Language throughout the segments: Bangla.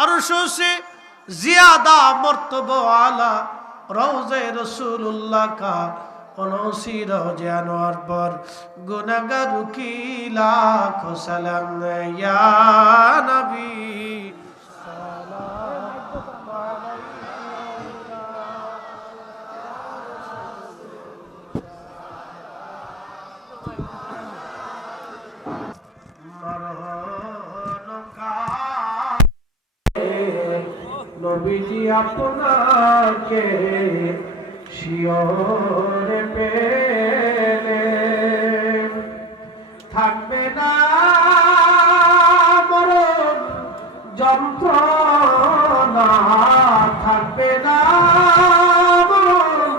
अरशों से ज्यादा मर्तबा आला रोज़े रसूलुल्लाह का उनसी रोज़े अनवर पर गुनहगार की लाखों सलाम या नबी নবীজি আপনাকে শিয়রে পেলে থাকবে না মরণ যন্ত্রণা থাকবে না মরণ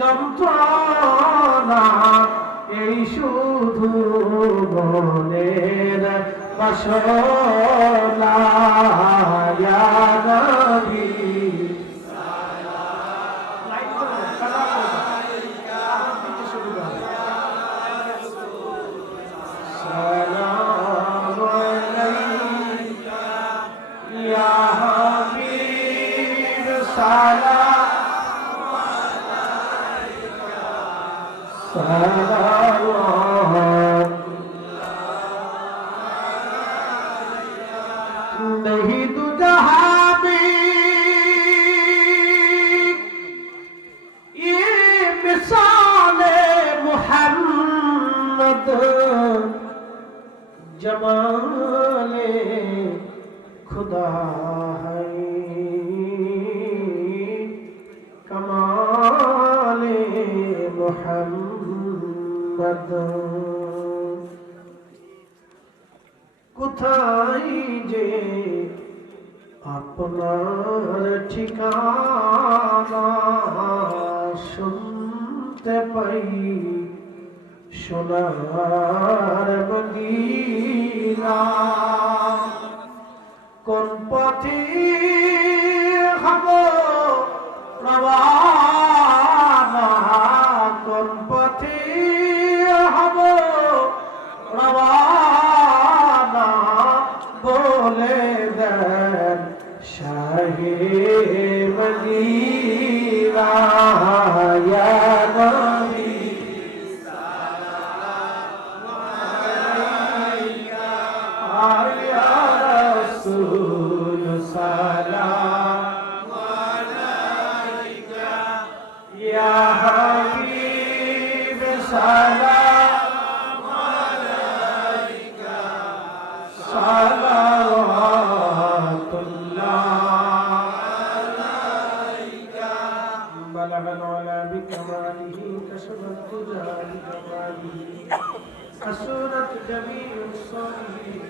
যন্ত্রণা এই শুধু মনের বাসনা ইয়া নবী সালাম আলাইকা ইয়া হাবিব সালাম আলাইকা সালাম नहीं तू जहां में ये मिसाले मोहम्मद जमाले खुदा है कमाले मोहम्मद কোথায় যে আপনার ঠিকানা শুনতে পাই সোনার মদিনা কোন পথে হব রওয়ানা কোন পথে হব রওয়ানা বলে দেন শাহে মদিনা ইয়া নবী সালাম আলাইকা ইয়া রাসূল সালাম আলাইকা ইয়া হাবিব সালাম আলাইকা بلغ العلا بكماله كشف الدجى بجماله حسنت جميع الصالحين